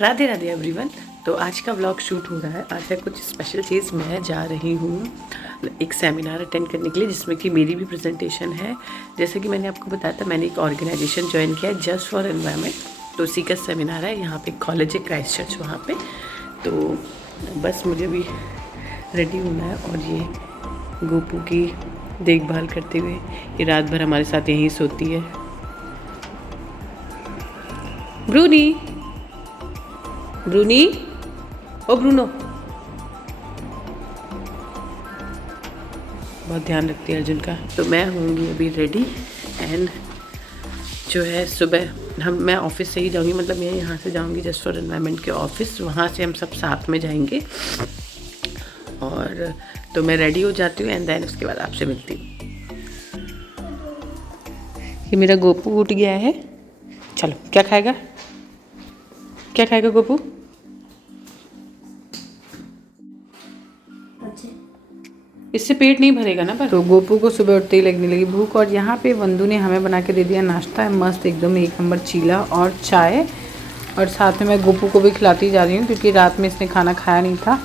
Radhe Radhe everyone. तो आज का व्लॉग शूट हो रहा है। आज है कुछ स्पेशल चीज़, मैं जा रही हूँ एक सेमिनार अटेंड करने के लिए जिसमें कि मेरी भी प्रेजेंटेशन है। जैसे कि मैंने आपको बताया था, मैंने एक ऑर्गेनाइजेशन ज्वाइन किया है जस्ट फॉर एनवायरनमेंट, तो उसी का सेमिनार है। यहाँ पे कॉलेज है क्राइस्ट चर्च वहाँ पे। तो बस मुझे भी रेडी होना है और ये गोपू की देखभाल करते हुए ये रात भर हमारे साथ यहीं सोती है। ब्रूनी ब्रूनी ओ ब्रूनो, बहुत ध्यान रखती है अर्जुन का। तो मैं होंगी अभी रेडी एंड जो है सुबह मैं ऑफिस से ही जाऊंगी, मतलब मैं यहाँ से जाऊंगी जस्ट फॉर एनवायरनमेंट के ऑफिस, वहाँ से हम सब साथ में जाएंगे। और तो मैं रेडी हो जाती हूँ एंड देन उसके बाद आपसे मिलती हूँ। ये मेरा गोपू उठ गया है। चलो, क्या खाएगा, क्या खाएगा गोपू? इससे पेट नहीं भरेगा ना। पर तो गोपू को सुबह उठते ही लगने लगी भूख, और यहाँ पे वंदू ने हमें बना के दे दिया नाश्ता है मस्त एकदम एक नंबर, चीला और चाय। और साथ में मैं गोपू को भी खिलाती जा रही हूँ क्योंकि रात में इसने खाना खाया नहीं था।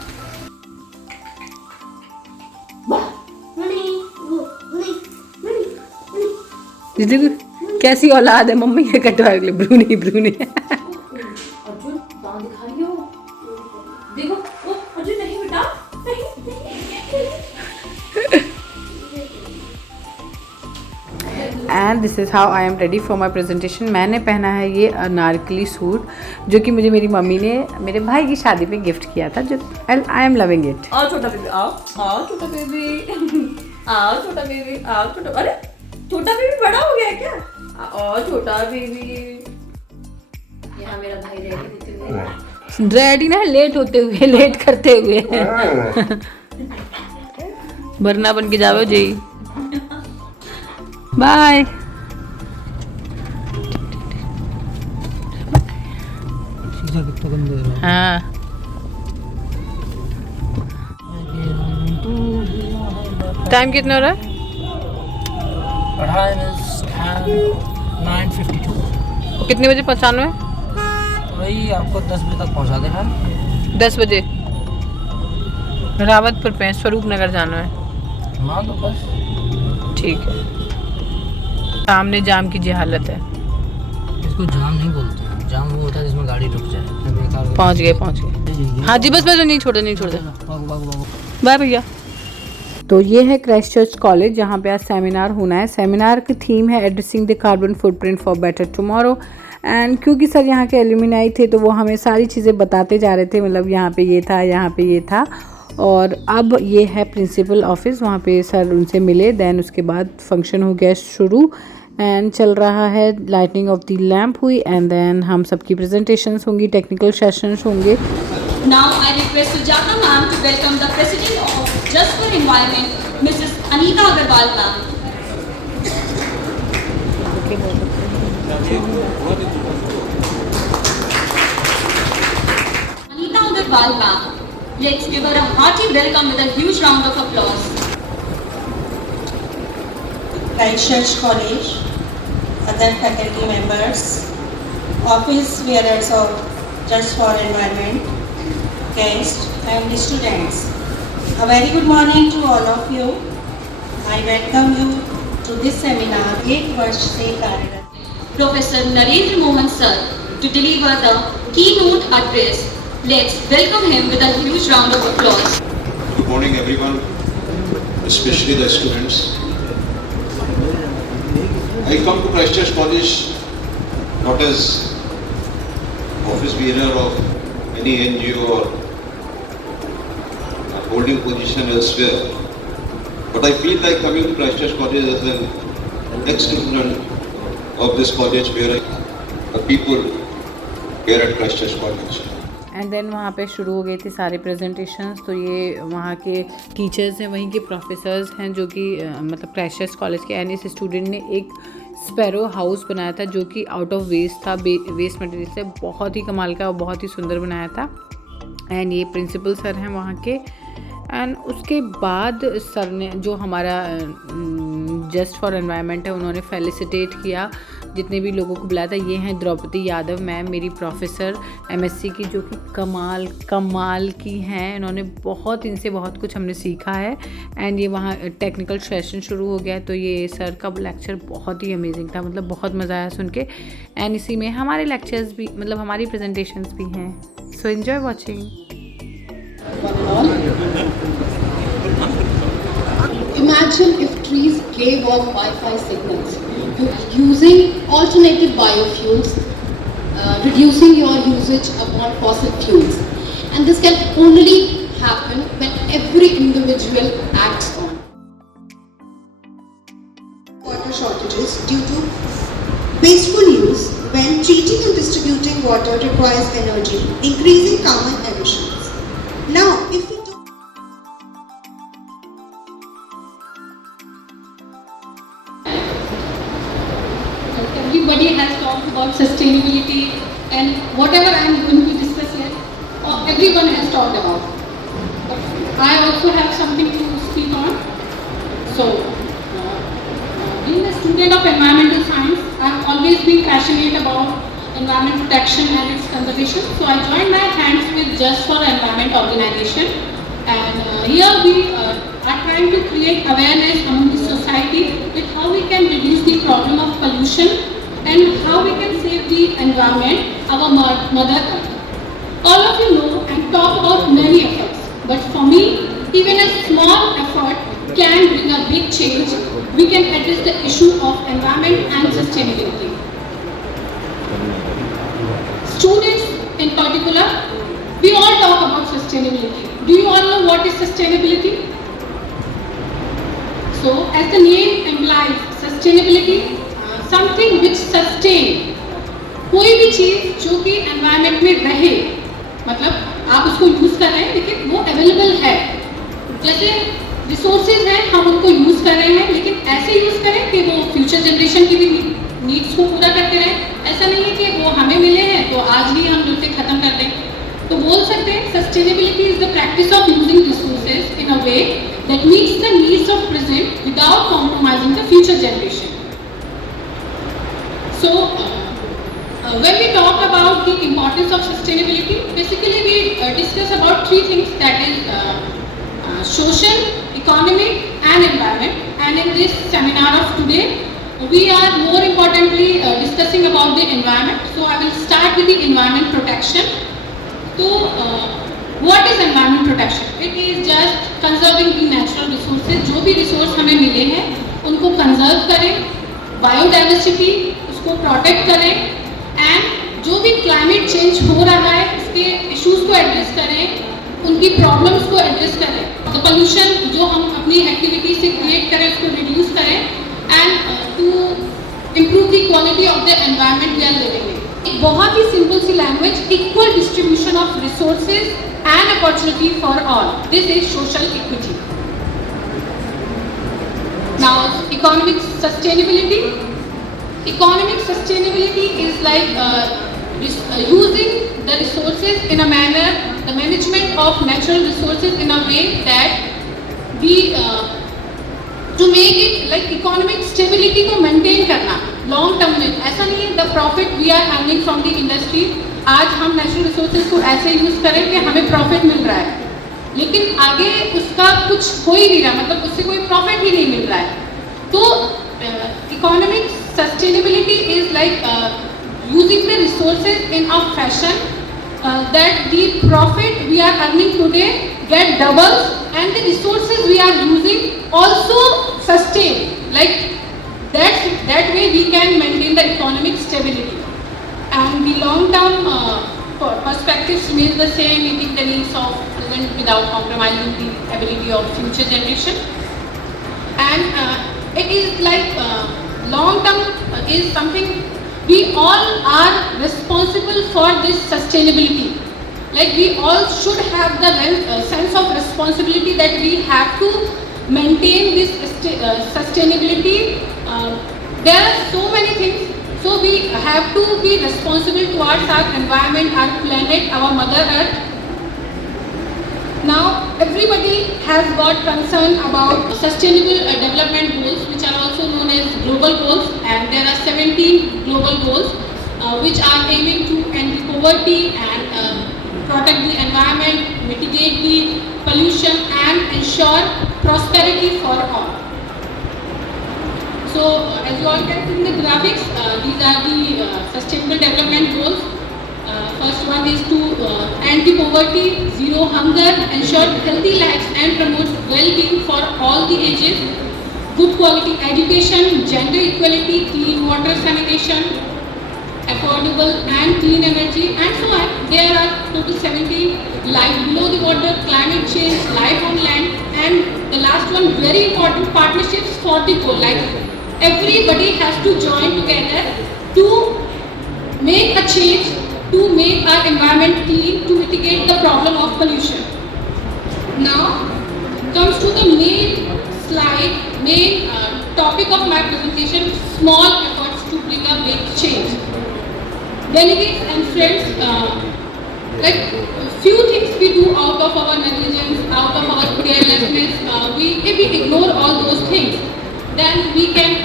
देखो कैसी औलाद है, मम्मी के कटवा के लिए ब्रूनी ब्रूनी। अर्जुन दांत दिखाइए, देखो वो अर्जुन नहीं बेटा, and this is how I am ready for my presentation. मैंने पहना है ये अनारकली सूट जो कि मुझे मेरी मम्मी ने मेरे भाई की शादी में गिफ्ट किया था, जो आई एम लविंग इट। आओ छोटा बेबी, आओ आओ छोटा बेबी, आओ छोटा बेबी, आओ छोटा, अरे छोटा बेबी बड़ा हो गया है क्या? आओ छोटा बेबी। यहाँ मेरा भाई रेडी होते हुए, रेडी ना लेट होते हुए, लेट करते हुए वरना बन के जाओ जी। बाय। हाँ टाइम कितना हो रहा है? 9:52। कितने बजे पहुँचाना है? वही आपको 10 बजे तक पहुंचा देना। 10 बजे रावतपुर पे स्वरूप नगर जाना है। मान लो बस। ठीक है। सामने जाम की जी हालत है। इसको जाम नहीं बोलते, जाम वो होता है जिसमें गाड़ी रुक जाए। पहुँच गए। हाँ जी बस नहीं छोड़ दे। बाय भैया। तो ये है क्राइस्ट चर्च कॉलेज जहाँ पे आज सेमिनार होना है। सेमिनार की थीम है addressing the carbon footprint for better tomorrow. And क्योंकि सर यहाँ के एल्यूमिनाई थे तो वो हमें सारी चीज़ें बताते जा रहे थे, मतलब यहाँ पे ये था, यहाँ पे ये था। और अब ये है प्रिंसिपल ऑफिस, वहाँ पे सर उनसे मिले, देन उसके बाद फंक्शन हो गया शुरू एंड चल रहा है, लाइटनिंग ऑफ द लैम्प हुई एंड देन हम सबकी प्रेजेंटेशंस होंगी, टेक्निकल सेशंस होंगे। Now I request Sujata ma'am to welcome the President of Just for Environment, Mrs. Anita Agarwal ma'am. Anita Agarwal ma'am, let's give her a hearty welcome with a huge round of applause. Christ Church College, other faculty members, office bearers of Just for Environment, guests and students. A very good morning to all of you. I welcome you to this seminar. एक वर्ष से कार्यरत Professor Narendra Mohan sir to deliver the keynote address. Let's welcome him with a huge round of applause. Good morning everyone, especially the students. I come to Christ Church College not as office bearer of any NGO or holding position elsewhere, but I feel like coming to Christ Church College as an ex-student of this college where the people here at Christ Church College. And then वहाँ पे शुरू हो गई थी सारे presentations. तो ये वहाँ के टीचर्स हैं, वहीं के प्रोफेसर्स हैं जो कि मतलब क्राइस्ट चर्च कॉलेज के। एंड इस स्टूडेंट ने एक स्पैरो हाउस बनाया था जो कि आउट ऑफ वेस्ट था, वेस्ट मटेरियल से, बहुत ही कमाल का और बहुत ही सुंदर बनाया था। एंड ये प्रिंसिपल सर हैं वहाँ के। एंड उसके बाद सर ने जो हमारा जस्ट फॉर एनवायरनमेंट है उन्होंने फेलिसिटेट किया जितने भी लोगों को बुलाया था। ये हैं द्रौपदी यादव मैम, मेरी प्रोफेसर एमएससी की, जो कि कमाल की हैं। इन्होंने इनसे बहुत कुछ हमने सीखा है। एंड ये वहाँ टेक्निकल सेशन शुरू हो गया है, तो ये सर का लेक्चर बहुत ही अमेजिंग था, मतलब बहुत मज़ा आया सुन के। एंड इसी में हमारे लेक्चर्स भी, मतलब हमारी प्रेजेंटेशंस भी हैं। So enjoy watching. Imagine if trees gave off Wi-Fi signals, using alternative biofuels, reducing your usage upon fossil fuels. And this can only happen when every individual acts on. Water shortages due to wasteful use when treating and distributing water requires energy, increasing carbon emissions. Now, if we Everybody has talked about sustainability, and whatever I am going to discuss here, everyone has talked about. But I also have something to speak on. So, being a student of environmental science, I have always been passionate about environment protection and its conservation. So I joined my hands with Just for Environment organization, and here we are trying to create awareness among the society with how we can reduce the problem of pollution and how we can save the environment, our mother earth. All of you know and talk about many efforts, but for me, even a small effort can bring a big change. We can address the issue of environment and sustainability. Students in particular, we all talk about sustainability. Do you all know what is sustainability? So, as the name implies, sustainability, something which sustain, कोई भी चीज़ जो कि environment में रहे, मतलब आप उसको use कर रहे हैं लेकिन वो अवेलेबल है। जैसे रिसोर्सेज हैं, हम उनको यूज़ कर रहे हैं, लेकिन ऐसे यूज़ करें कि वो फ्यूचर जनरेशन की भी नीड्स को पूरा करते रहें। ऐसा नहीं है कि वो हमें मिले हैं तो आज ही हम उसे ख़त्म कर दें। तो बोल सकते हैं sustainability is the practice of using resources in a way that meets the needs of present without compromising the future generation. So, when we talk about the importance of sustainability, basically we discuss about three things, that is social, economic and environment. And in this seminar of today, we are more importantly discussing about the environment. So, I will start with the environment protection. So, what is environment protection? It is just conserving the natural resources. जो भी resource हमें मिले हैं उनको conserve करें, biodiversity उसको protect करें, and जो भी climate change हो रहा है उसके issues को address करें, उनकी problems को address करें, the pollution जो हम अपनी activity से create करें उसको reduce करें, and to improve the quality of the environment we are living in. एक बहुत ही simple C language, equal distribution of resources and opportunity for all. This is social equity. Now, economic sustainability. Economic sustainability is like using the resources in a manner, the management of natural resources in a way that we to make it like economic stability को maintain करना long term में। ऐसा नहीं है the profit we are earning from the industry, आज हम natural resources को ऐसे यूज़ करें कि हमें प्रॉफिट मिल रहा है, लेकिन आगे उसका कुछ हो ही नहीं रहा, मतलब उससे कोई प्रॉफिट ही नहीं मिल रहा है। तो economic sustainability is like using the resources in a fashion that the profit we are earning today get doubles and the resources we are using also sustain, like that way we can maintain the economic stability. And the long-term perspectives remain the same, meeting the needs of present without compromising the ability of future generation. And it is like long-term is something we all are responsible for this sustainability. Like we all should have the sense of responsibility that we have to maintain this sustainability. There are so many things. So we have to be responsible towards our environment, our planet, our mother earth. Now, everybody has got concern about sustainable development goals, which are also known as global goals, and there are 17 global goals, which are aiming to end the poverty and protect the environment, mitigate the pollution, and ensure prosperity for all. So, as you all can see in the graphics, these are the sustainable development goals. First one is to anti-poverty, zero hunger, ensure healthy lives and promote well-being for all the ages, good quality education, gender equality, clean water sanitation, affordable and clean energy, and so on. There are total 17: life below the water, climate change, life on land, and the last one, very important, partnerships for the goal. Like everybody has to join together to make a change, to make our environment clean, to mitigate the problem of pollution. Now comes to the main slide, main topic of my presentation: small efforts to bring a big change. Delegates and friends, like few things we do out of our negligence, out of our carelessness, if we ignore all those things, then we can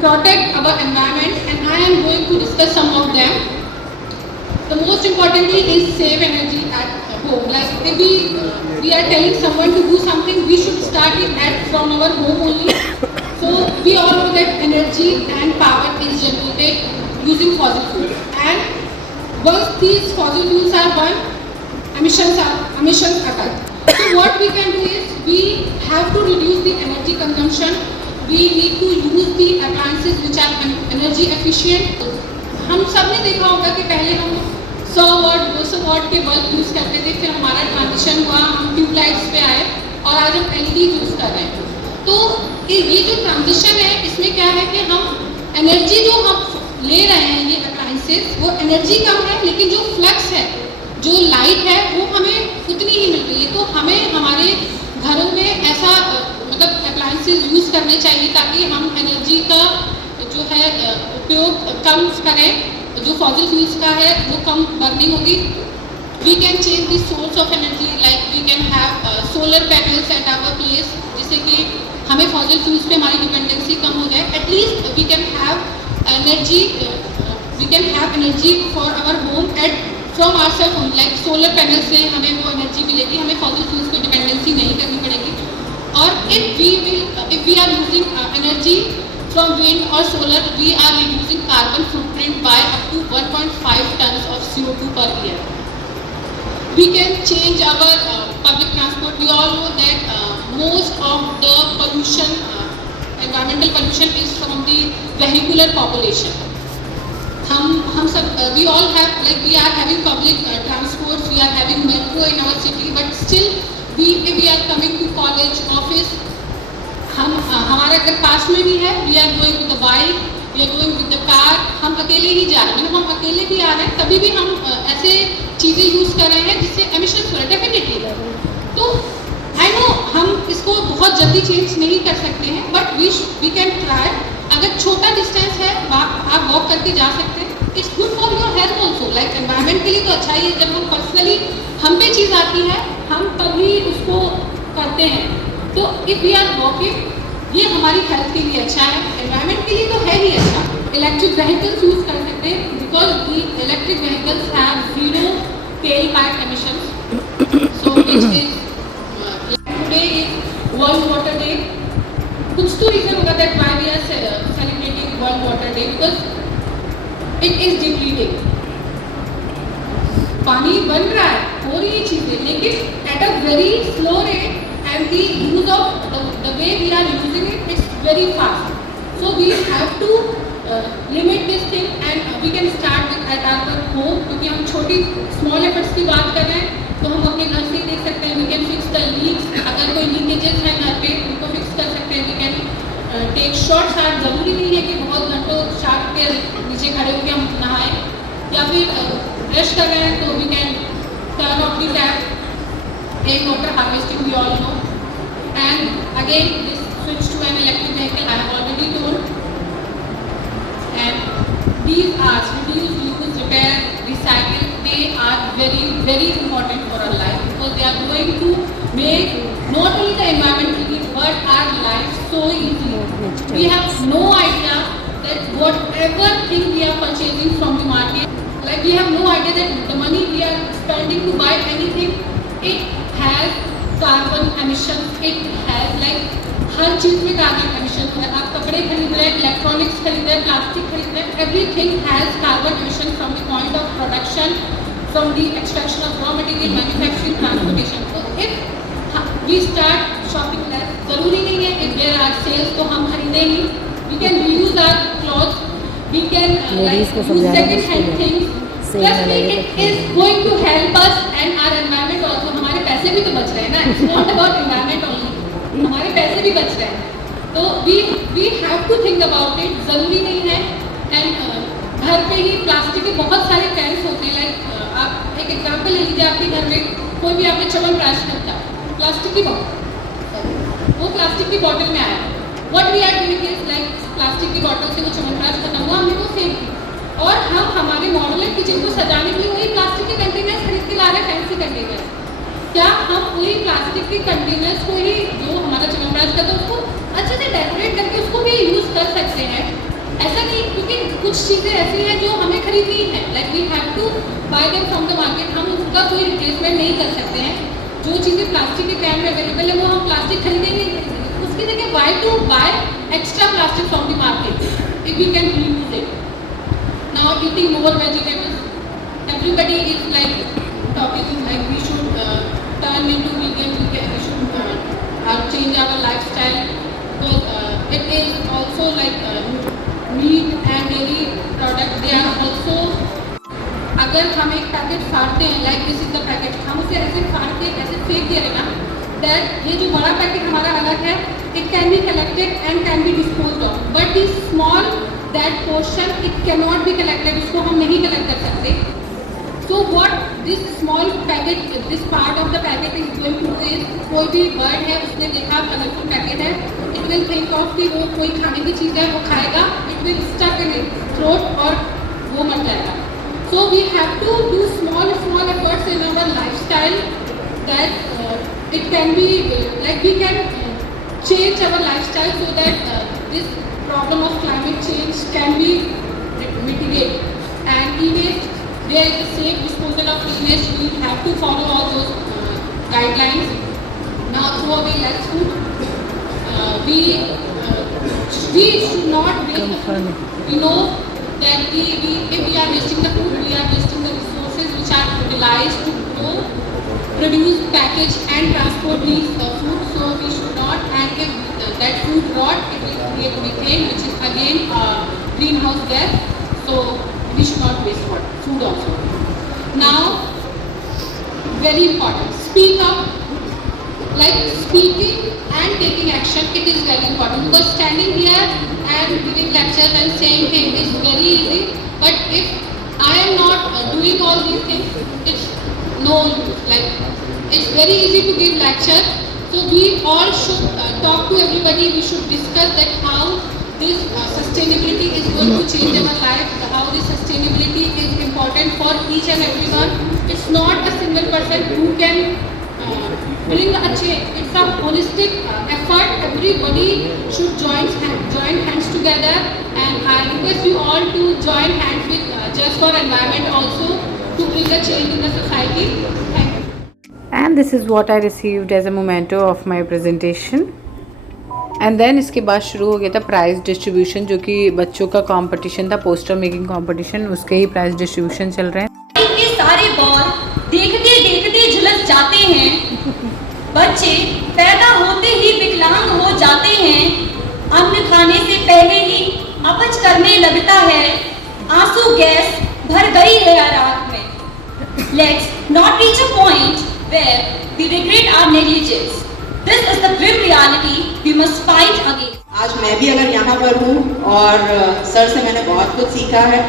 protect our environment, and I am going to discuss some of them. The most importantly is save energy at home. Like if we are telling someone to do something, we should start it from our home only. So we all know that energy and power is generated using fossil fuels, and once these fossil fuels are burned, emissions occur. So what we can do is we have to reduce the energy consumption. We need to use the appliances which are energy efficient. हम सब ने देखा होगा कि पहले हम 100 वाट 200 वाट के bulb use करते थे, फिर हमारा ट्रांजिशन हुआ, हम ट्यूबलाइट्स पे आए और आज हम एलईडी यूज़ कर रहे हैं। तो ये जो ट्रांजिशन है, इसमें क्या है कि हम एनर्जी जो हम ले रहे हैं, ये अप्लाइंसेस, वो एनर्जी कम है, लेकिन जो फ्लक्स है, जो लाइट है, वो हमें उतनी ही मिल रही है। तो हमें हमारे घरों में ऐसा मतलब अप्लाइंसेस यूज़ करने चाहिए ताकि हम एनर्जी का जो है उपयोग कम करें, जो फॉसिल फ्यूल्स का है वो कम बर्निंग होगी। We can change the source of energy, like we can have solar panels at our place, जिससे कि हमें फॉसिल फ्यूल्स पे हमारी डिपेंडेंसी कम हो जाए। At least we can have energy for our home at from our self home, like solar panel से हमें वो एनर्जी मिलेगी, हमें फॉसिल फ्यूल्स पे डिपेंडेंसी नहीं करनी पड़ेगी। और if we are using energy from wind or solar, we are reducing carbon footprint by up to 1.5 tons of CO2 per year. We can change our public transport. We all know that most of the pollution, environmental pollution, is from the vehicular population. हम सब we all have, like we are having public transports, we are having metro in our city, but still if we are coming to college, office, हमारा अगर पास में भी है, we are going with the bike, we are going with the car, हम अकेले ही जा रहे हैं, मतलब हम अकेले भी आ रहे हैं, तभी भी हम ऐसे चीज़ें यूज़ कर रहे हैं जिससे एमिशन हो रहा है डेफिनेटली। तो आई नो हम इसको बहुत जल्दी चेंज नहीं कर सकते हैं, बट वी कैन ट्राई। अगर छोटा डिस्टेंस है, आप वॉक करके जा सकते हैं, it's good for your health also, like environment के लिए तो अच्छा ही है। जब हम पर्सनली हम पे चीज़ आती है, हम तभी उसको करते हैं। तो इफ़ वी आर वॉकिंग, ये हमारी हेल्थ के लिए अच्छा है, एनवायरनमेंट के लिए तो है ही अच्छा। इलेक्ट्रिक व्हीकल्स यूज़ कर सकते हैं, because the electric vehicles have zero tail pipe emissions. So which is today is world water day. कुछ तो रीज़न होगा that why we are celebrating world water day, because it is depleting. पानी बन रहा है, हो रही है चीज़ें, लेकिन at a very slow rate, and the use of the way we are using it, it's very fast. So we have to limit this thing, and we can start at our home, क्योंकि हम छोटी small efforts की बात कर रहे हैं, तो हम अपने घर से ही देख सकते हैं। We can fix the leaks, अगर कोई लीकेजेस है घर पे, उनको फिक्स कर सकते हैं। We can take short shower, ज़रूरी नहीं है कि बहुत घंटों शावर के नीचे खड़े होकर हम नहाएं, या फिर ब्रश कर रहे हैं तो we can turn off the tap. Rain water harvesting we all know, and again this switch to an electric vehicle I have already told, and these are reduce, use, repair, recycle, they are very important for our life, because they are going to make not only the environment clean but our life so easy. We have no idea that whatever thing we are purchasing from the market, like we have no idea that the money we are spending to buy anything, it has carbon emissions, it has like हर चीज़ में carbon emission है. आप कपड़े खरीद रहे हैं, electronics खरीद रहे हैं, प्लास्टिक खरीद रहे हैं, everything has carbon emission from the point of production, from the extraction of raw material, manufacturing, transportation. तो if we start shopping less, ज़रूरी नहीं है इफ देयर आर सेल्स तो हम खरीदें ही. We can reuse our clothes, we can use second hand things. Plus it is going to help us and our environment also. हमारे पैसे भी तो बच रहे हैं ना. It's not about environment only. हमारे पैसे भी बच रहे हैं. तो we have to think about it. ज़रूरी नहीं है. एंड घर पे ही प्लास्टिक के बहुत सारे कैंस होते हैं. लाइक आप एक एग्जांपल ले लीजिए, आपके घर में कोई भी आपने च्यवनप्राश करता है, प्लास्टिक की बॉटल, वो प्लास्टिक की बॉटल में आया. What we are doing is like plastic की बॉटल से वो च्यवनप्राश खत्म हुआ, हमने वो फेंक दी. और हम हमारे मॉडुलर किचन को सजाने के लिए वही प्लास्टिक के कंटेनर्स खरीद के ला रहे हैं, फैंसी कंटेनर्स. क्या हम वही प्लास्टिक के कंटेनर्स को ही जो हमारा च्यवनप्राश का तो उसको अच्छे से डेकोरेट करके उसको भी यूज़ कर सकते हैं? ऐसा नहीं, क्योंकि कुछ चीज़ें ऐसी हैं जो हमें खरीदनी है. Like we have to buy them from the market. हम उसका कोई रिप्लेसमेंट नहीं कर सकते हैं. जो चीज़ें प्लास्टिक के कैन में अवेलेबल है वो हम प्लास्टिक खरीदेंगे. उसकी जगह why to buy extra plastic from the market if we can reuse it. Now eating more vegetables, everybody is like talking like we should turn into vegan. We should change our lifestyle. So it is also like meat and dairy product. They are also. अगर हम एक packet फाड़ते हैं, like this is the packet, हम उसे ऐसे फाड़ के ऐसे फेंक दे रहे ना, that ये जो बड़ा पैकेट हमारा अलग है, it can be collected and can be disposed of. But the small that portion it cannot be collected, इसको हम नहीं collect कर सकते. So what this small packet, this part of the packet is going to do is, कोई भी bird है उसने देखा कलरफुल पैकेट है, it will think of कि वो कोई खाने की चीज़ है वो खाएगा, it will stuck in its throat और वो मर जाएगा. So we have to do small efforts in our lifestyle that it can be like we can change our lifestyle so that this problem of climate change can be mitigated. And e-waste, there is a safe disposal of e-waste. We have to follow all those guidelines. Now throw away less food. We should not waste the food. We know that if we are wasting the food, we are wasting the resources which are utilized to grow, produce, package and transport these food. So we should not, and if that food rot, it will create methane, which is again greenhouse gas. So we should not waste food also. Now, very important, speak up. Like speaking and taking action, it is very important, because standing here and giving lectures and saying things is very easy. But if I am not doing all these things, it's no use. Like it's very easy to give lectures. So we all should talk to everybody. We should discuss that how this sustainability is going to change our life. How this sustainability is important for each and everyone. It's not a single person who can bring a change. It's a holistic effort. Everybody should join hands together. And I request you all to join hands with Just for Environment also to bring a change in the society. Thank you. And this is what I received as a memento of my presentation. And then इसके बाद शुरू हो गया था price distribution, जो कि बच्चों का कंपटीशन था, पोस्टर मेकिंग कंपटीशन. उसके ही प्राइज़ डिस्ट्रीब्यूशन चल रहे हैं. ये सारे बॉल देखते देखते झुलस जाते हैं. बच्चे पैदा होते ही विकलांग हो जाते हैं. अन्न खाने से पहले ही अपच करने लगता है. आंसू गैस भर गई है रात में. Let's not reach a point where we regret our negligence. This is the grim reality we must fight against. आज मैं भी अगर यहाँ पर हूँ और सर से मैंने बहुत कुछ सीखा है.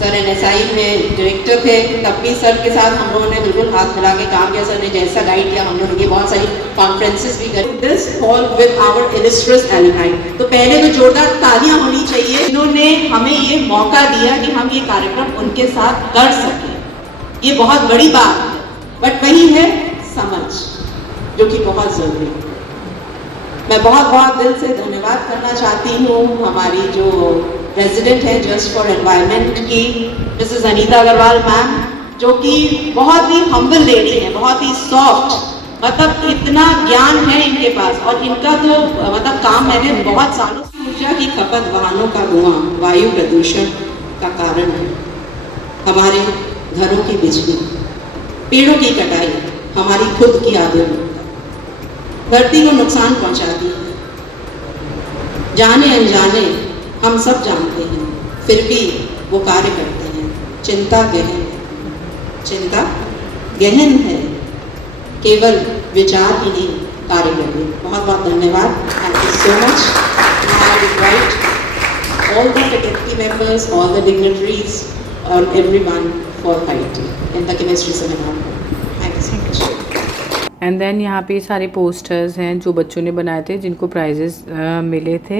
सर NSI में डायरेक्टर थे, तब भी सर के साथ हम लोगों ने बिल्कुल हाथ मिला के काम किया. सर ने जैसा गाइड किया, हम लोगों ने बहुत सारी कॉन्फ्रेंसेस भी करी. This fall with our illustrious alumni. तो पहले तो जोरदार तालियां होनी चाहिए. इन्होंने हमें ये मौका दिया कि हम ये कार्यक्रम उनके साथ कर सकें. ये बहुत बड़ी बात है. बट वही है, समझ, जो कि बहुत ज़रूरी है। मैं बहुत बहुत दिल से धन्यवाद करना चाहती हूँ हमारी जो रेजिडेंट है जस्ट फॉर एनवायरनमेंट की, मिसेस अनीता अग्रवाल मैम, जो कि बहुत ही हम्बल लेडी है, बहुत ही सॉफ्ट, मतलब इतना ज्ञान है इनके पास। और इनका तो मतलब काम मैंने बहुत सालों से, ऊर्जा की खपत, वाहनों का धुआं, वायु प्रदूषण का कारण है, हमारे घरों की बिजली, पेड़ों की कटाई, हमारी खुद की आदत धरती को नुकसान पहुंचाती है। जाने अनजाने हम सब जानते हैं, फिर भी वो कार्य करते हैं। चिंता गहन है, केवल विचार ही नहीं, कार्य करिए। बहुत बहुत धन्यवाद। Thank you so much. Now I invite all the faculty members, all the dignitaries, and everyone for IT in the chemistry seminar. Thank you so much. And then यहाँ पे सारे पोस्टर्स हैं जो बच्चों ने बनाए थे, जिनको प्राइजेस मिले थे।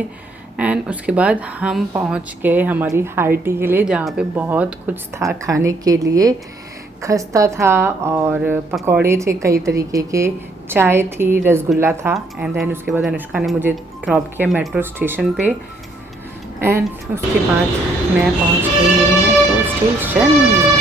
एंड उसके बाद हम पहुँच गए हमारी हाई टी के लिए, जहाँ पे बहुत कुछ था खाने के लिए। खस्ता था और पकौड़े थे कई तरीके के, चाय थी, रसगुल्ला था। एंड देन उसके बाद अनुष्का ने मुझे ड्रॉप किया मेट्रो स्टेशन पे। एंड उसके बाद मैं पहुँच गई मेरी मेट्रो स्टेशन।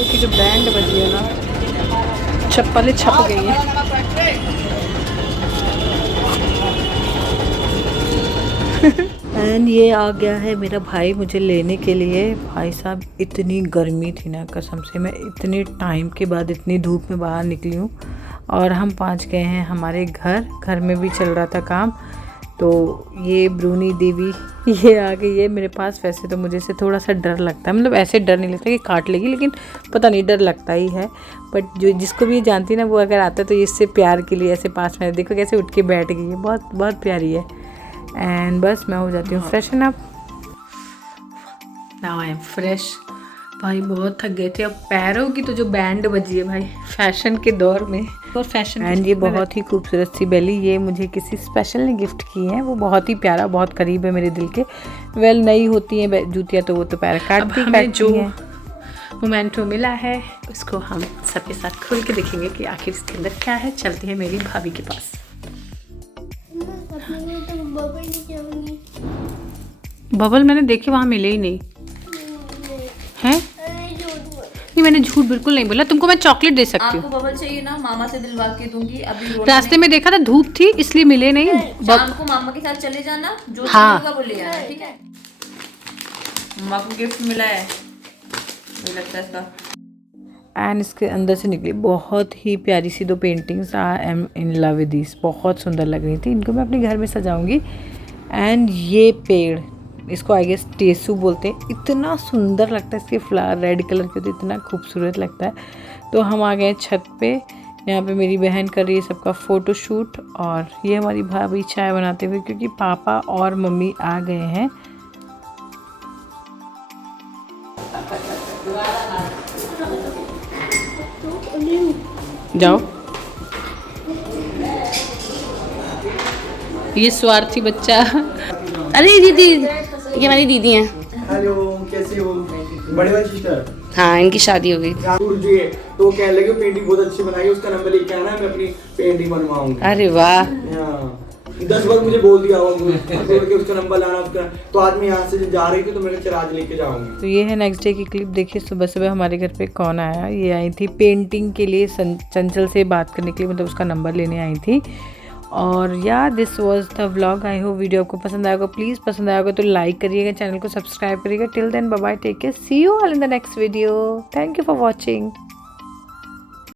की जो बैंड बजी है ना, चप्पलें छप गई हैं। एंड ये आ गया है मेरा भाई मुझे लेने के लिए। भाई साहब इतनी गर्मी थी ना, कसम से मैं इतने टाइम के बाद इतनी धूप में बाहर निकली हूँ। और हम पहुँच गए हैं हमारे घर में भी चल रहा था काम। तो ये ब्रूनी देवी ये आ गई है मेरे पास। वैसे तो मुझे से थोड़ा सा डर लगता है, मतलब ऐसे डर नहीं लगता कि काट लेगी, लेकिन पता नहीं डर लगता ही है। बट जो जिसको भी जानती है ना, वो अगर आता है तो इससे प्यार के लिए ऐसे पास में देखो कैसे उठ के बैठ गई है, बहुत बहुत प्यारी है। एंड बस मैं हो जाती हूँ freshen up. Now I am fresh. भाई बहुत थक गए थे। अब पैरों की तो जो बैंड बजी है भाई, फैशन के दौर में और फैशन। एंड ये बहुत ही खूबसूरत सी बेली, ये मुझे किसी स्पेशल ने गिफ्ट की है। वो बहुत ही प्यारा, बहुत करीब है मेरे दिल के। वेल नई होती हैं जूतियाँ तो वो तो पैर काटती हैं। मोमेंटो मिला है, उसको हम सबके साथ खोल के देखेंगे कि आखिर इसके अंदर क्या है। चलते हैं मेरी भाभी के पास। बबल मैंने देखे वहाँ मिले ही नहीं हैं। नहीं मैंने झूठ बिल्कुल नहीं बोला, तुमको मैं चॉकलेट दे सकती हूँ। आपको बबल चाहिए ना, मामा से दिलवा के दूंगी। अभी रास्ते में देखा था, धूप थी इसलिए मिले नहीं। शाम को मामा के साथ चले जाना, जो हाँ वो ले आना, ठीक है। मामा को गिफ्ट मिला है, मुझे लगता है इसका। एंड इसके अंदर से निकली बहुत ही प्यारी सी 2 paintings. I am in love with this, बहुत सुंदर लग रही थी। इनको मैं अपने घर में सजाऊंगी। एंड ये पेड़, इसको आई गेस टेसू बोलते हैं। इतना सुंदर लगता है, इसके फ्लावर रेड कलर के होते, इतना खूबसूरत लगता है। तो हम आ गए छत पे। यहाँ पे मेरी बहन कर रही है सबका फ़ोटो शूट। और ये हमारी भाभी चाय बनाते हुए, क्योंकि पापा और मम्मी आ गए हैं। जाओ। ये स्वार्थी बच्चा। अरे दीदी, ये हमारी दीदी हैं। हेलो, कैसी हो? बड़े वाली सिस्टर? हाँ, इनकी शादी हो गई। जी है, तो कहने लगे पेंटिंग बहुत अच्छी बनाई है, उसका नंबर लेके आना, मैं अपनी पेंटिंग बनवाऊंगा। अरे वाह। हाँ, 10 बार मुझे बोल दिया उसका नंबर लाना उसका। तो आज मैं यहाँ से जा रही थी, तो मैंने चला आज लेके जाऊंगी। तो ये है नेक्स्ट डे की क्लिप। देखिए सुबह सुबह हमारे घर पे कौन आया। ये आई थी पेंटिंग के लिए, चंचल से बात करने के लिए, मतलब उसका नंबर लेने आई थी। और या this was the vlog. I hope video आपको पसंद आएगा। प्लीज़ पसंद आएगा तो लाइक करिएगा, चैनल को सब्सक्राइब करिएगा। Till then bye bye, take care, see you all in the next video. Thank you for watching.